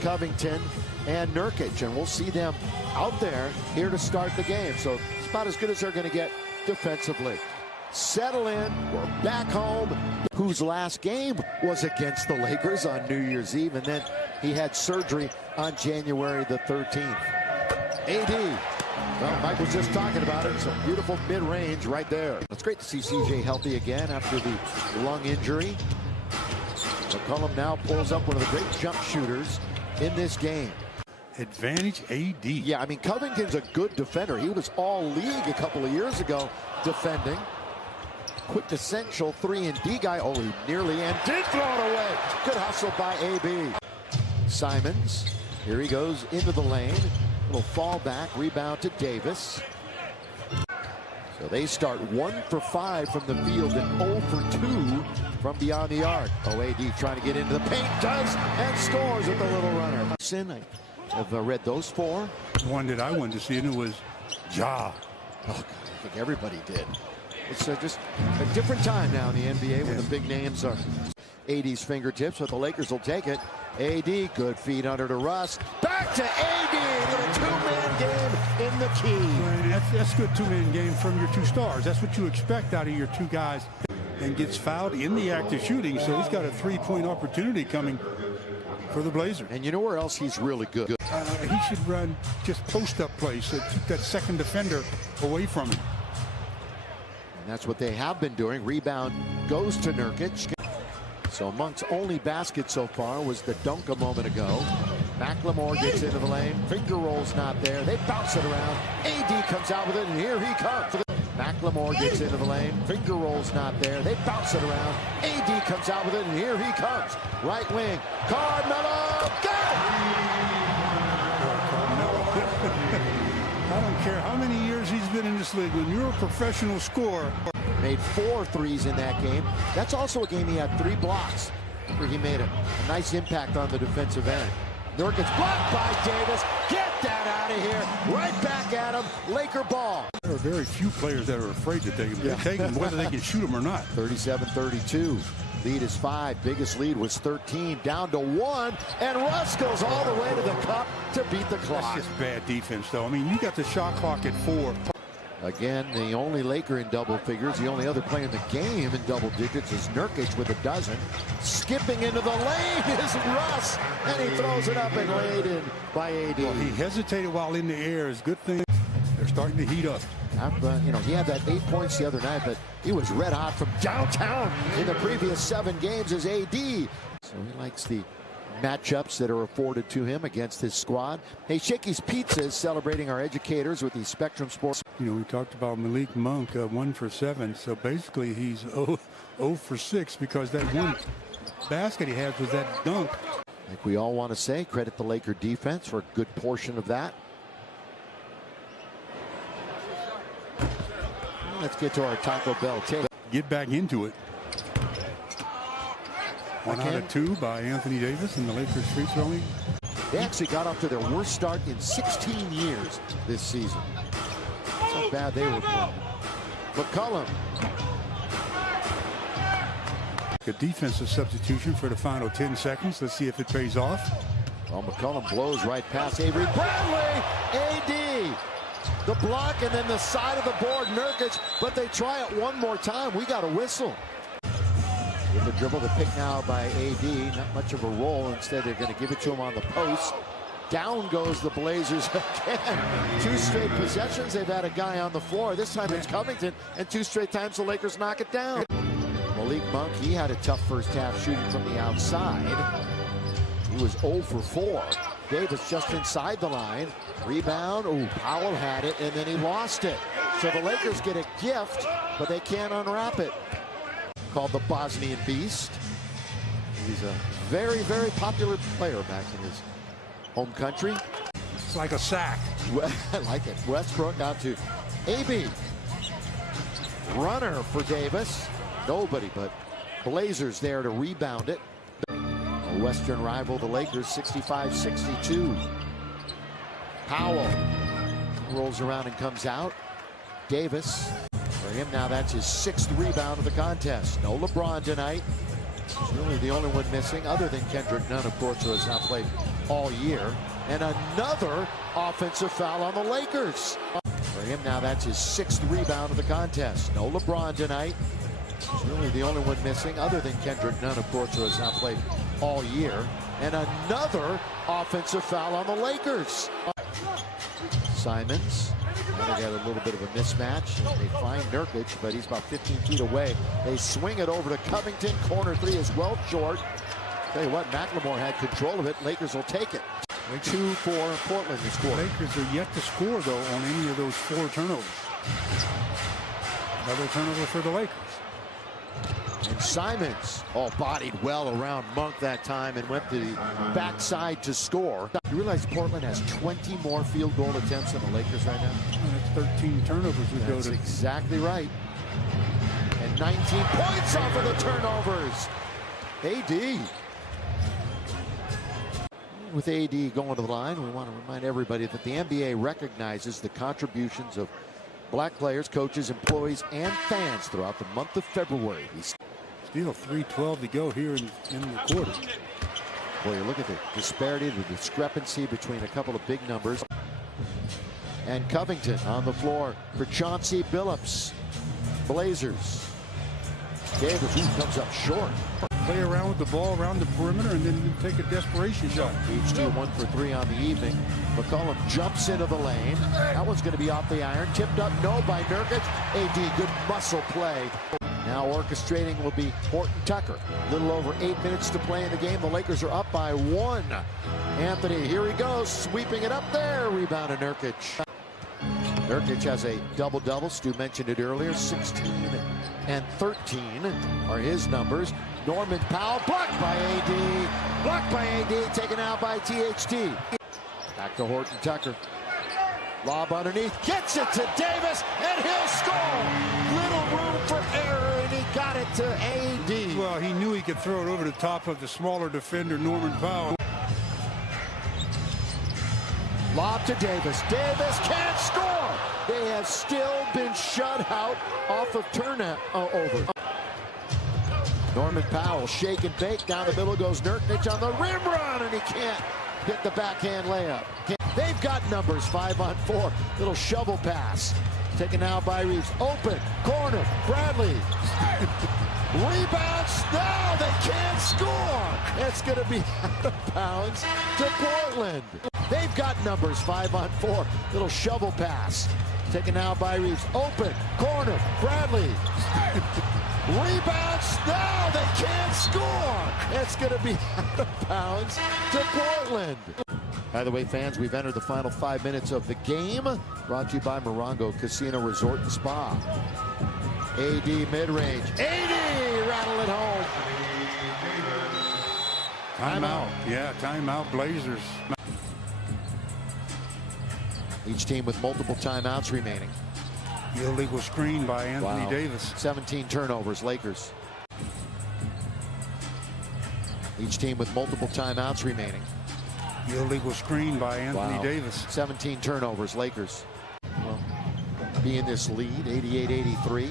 Covington, and Nurkic, and we'll see them out there here to start the game. So it's about as good as they're going to get defensively. Settle in, we're back home. Whose last game was against the Lakers on New Year's Eve, and then he had surgery on January the 13th. AD. Well, Mike was just talking about it. Some beautiful mid-range right there. It's great to see CJ healthy again after the lung injury. McCollum now pulls up one of the great jump shooters in this game. Advantage AD. Yeah, I mean, Covington's a good defender. He was all league a couple of years ago defending. Quick essential 3-and-D guy. Oh, he nearly and did throw it away. Good hustle by AB. Simons. Here he goes into the lane. Little fall back. Rebound to Davis. So they start 1 for 5 from the field and 0 for 2 from beyond the arc. AD trying to get into the paint. Does and scores with the little runner. I have read those 4. One that I wanted to see, and it was Ja. Oh, God, I think everybody did. It's just a different time now in the NBA when the big names are AD's fingertips, but the Lakers will take it. AD, good feed under to Russ. Back to AD, little two-man game in the key. Right, that's good two-man game from your 2 stars. That's what you expect out of your 2 guys. And gets fouled in the act of shooting, so he's got a 3-point opportunity coming for the Blazers. And you know where else he's really good? He should run just post-up plays, so keep that second defender away from him. And that's what they have been doing. Rebound goes to Nurkic. So Monk's only basket so far was the dunk a moment ago. McLemore gets into the lane. Finger roll's not there. They bounce it around. AD comes out with it, and here he comes. McLemore gets into the lane. Finger roll's not there. They bounce it around. AD comes out with it, and here he comes. Right wing. Carmelo. Go! I don't care how many years he's been in this league. When you're a professional scorer. Made 4 threes in that game. That's also a game he had 3 blocks where he made a nice impact on the defensive end. Nurkic blocked by Davis. Get that out of here. Right back at him. Laker ball. There are very few players that are afraid to take him. They take him whether they can shoot him or not. 37-32. Lead is 5. Biggest lead was 13. Down to 1. And Russ goes all the way to the cup to beat the clock. That's just bad defense, though. I mean, you got the shot clock at 4. Again, the only Laker in double figures. The only other player in the game in double digits is Nurkic with a dozen. Skipping into the lane is Russ. And he throws it up and laid in by AD. Well, he hesitated while in the air. It's a good thing. They're starting to heat up. You know, he had that 8 points the other night, but he was red hot from downtown in the previous 7 games as AD. So he likes the matchups that are afforded to him against his squad. Hey, Shakey's Pizza is celebrating our educators with the Spectrum Sports. You know, we talked about Malik Monk, 1 for 7. So basically he's 0 for 6 because that one basket he had was that dunk. Like we all want to say, credit the Laker defense for a good portion of that. Let's get to our Taco Bell tape. Get back into it. 1 out of 2 by Anthony Davis in the Lakers free throwing. They actually got off to their worst start in 16 years this season. That's how bad they were playing. McCollum. A defensive substitution for the final 10 seconds. Let's see if it pays off. Well, McCollum blows right past Avery Bradley. AD. The block and then the side of the board, Nurkic, but they try it one more time. We got a whistle. With the dribble, the pick now by AD. Not much of a roll. Instead, they're going to give it to him on the post. Down goes the Blazers again. 2 straight possessions. They've had a guy on the floor. This time it's Covington, and 2 straight times the Lakers knock it down. Malik Monk, he had a tough first half shooting from the outside. He was 0 for 4. Davis just inside the line. Rebound. Oh, Powell had it, and then he lost it. So the Lakers get a gift, but they can't unwrap it. Called the Bosnian Beast. He's a very, very popular player back in his home country. It's like a sack. I like it. Westbrook out to AB. Runner for Davis. Nobody but Blazers there to rebound it. A Western rival, the Lakers, 65-62. Powell rolls around and comes out. Davis, for him now, that's his 6th rebound of the contest. No LeBron tonight. He's really the only one missing, other than Kendrick Nunn, of course, who has not played all year. And another offensive foul on the Lakers. For him now, that's his 6th rebound of the contest. No LeBron tonight. He's really the only one missing, other than Kendrick Nunn, of course, who has not played all year. And another offensive foul on the Lakers. Simons. Now they got a little bit of a mismatch. And they find Nurkic, but he's about 15 feet away. They swing it over to Covington. Corner 3 is well short. Tell you what, McLemore had control of it. Lakers will take it. 2 for Portland to score. Lakers are yet to score, though, on any of those 4 turnovers. Another turnover for the Lakers. And Simons, bodied well around Monk that time and went to the backside to score. You realize Portland has 20 more field goal attempts than the Lakers right now? And that's 13 turnovers we go to. That's exactly right. And 19 points off of the turnovers. AD. With AD going to the line, we want to remind everybody that the NBA recognizes the contributions of black players, coaches, employees, and fans throughout the month of February. Still 3:12 to go here in the quarter. Boy, you look at the disparity, the discrepancy between a couple of big numbers. And Covington on the floor for Chauncey Billups. Blazers. Davis comes up short. Play around with the ball around the perimeter and then take a desperation shot. Each team 1 for 3 on the evening. McCollum jumps into the lane. That one's going to be off the iron. Tipped up, no, by Nurkic. AD, good muscle play. Now orchestrating will be Horton Tucker. A little over 8 minutes to play in the game. The Lakers are up by 1. Anthony, here he goes, sweeping it up there. Rebound to Nurkic. Nurkic has a double-double. Stu mentioned it earlier. 16 and 13 are his numbers. Norman Powell blocked by AD. Blocked by AD, taken out by THT. Back to Horton Tucker. Lob underneath, gets it to Davis, and he'll score. Little room for error, and he got it to AD. Well, he knew he could throw it over the top of the smaller defender, Norman Powell. Lob to Davis. Davis can't score. They have still been shut out off of turnover. Norman Powell, shake and bake. Down the middle goes Nurkic on the rim run, and he can't hit the backhand layup. They've got numbers, 5 on 4. Little shovel pass. Taken out by Reeves. Open, corner, Bradley. Rebounds, no, they can't score. It's going to be out of bounds to Portland. They've got numbers, 5 on 4. Little shovel pass. Taken out by Reeves. Open, corner, Bradley. Rebounds, no, they can't score. It's going to be out of bounds to Portland. By the way, fans, we've entered the final 5 minutes of the game. Brought to you by Morongo Casino Resort and Spa. AD mid-range. AD rattle it home. Timeout. Yeah, timeout Blazers. Each team with multiple timeouts remaining. Illegal screen by Anthony Davis. 17 turnovers, Lakers. Each team with multiple timeouts remaining. Illegal screen by Anthony Davis. 17 turnovers, Lakers. Well, be in this lead, 88-83.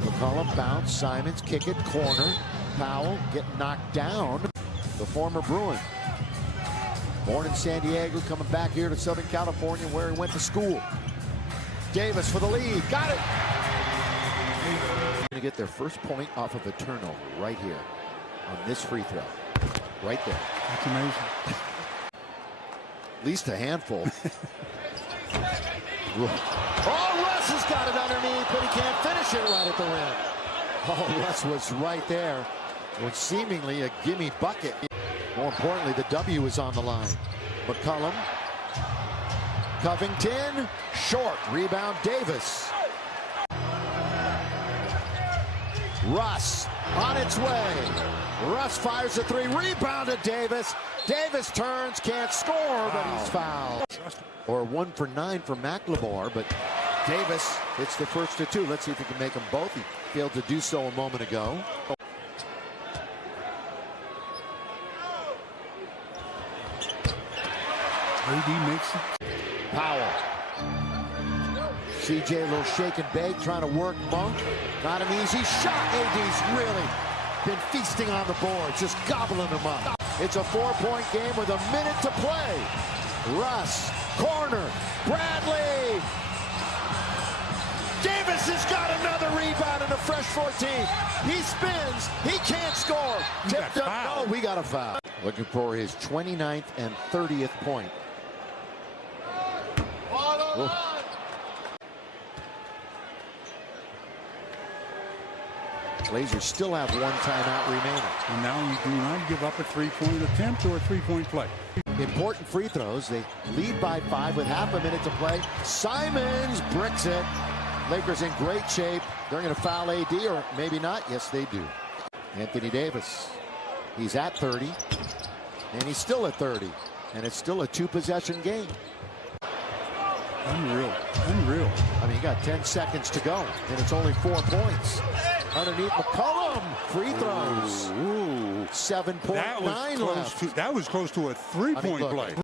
McCollum bounce, Simons kick it, corner. Powell get knocked down. The former Bruin. Born in San Diego, coming back here to Southern California where he went to school. Davis for the lead, got it. Going to get their first point off of a turnover right here on this free throw. Right there. That's amazing. At least a handful. Russ has got it underneath, but he can't finish it right at the rim. Russ was right there with seemingly a gimme bucket. More importantly, the W is on the line. McCollum. Covington. Short. Rebound, Davis. Russ on its way. Russ fires a 3. Rebounded Davis. Davis turns, can't score, but he's fouled. Or 1 for 9 for McLemore, but Davis hits the first of 2. Let's see if he can make them both. He failed to do so a moment ago. AD makes it. Powell. CJ, a little shake and bake, trying to work Monk. Not an easy shot. AD's really been feasting on the board, just gobbling them up. It's a 4-point game with a minute to play. Russ, corner, Bradley. Davis has got another rebound and a fresh 14. He spins, he can't score. Tipped up, no, we got a foul. Looking for his 29th and 30th point. Blazers still have one timeout remaining. And now you do not give up a three-point attempt or a three-point play. Important free throws. They lead by 5 with half a minute to play. Simons bricks it. Lakers in great shape. They're going to foul AD, or maybe not. Yes, they do. Anthony Davis. He's at 30. And he's still at 30. And it's still a 2-possession game. Unreal. Unreal. I mean, you got 10 seconds to go, and it's only 4 points. Underneath McCollum, free throws. 7.9 left. That was close to a three-point play.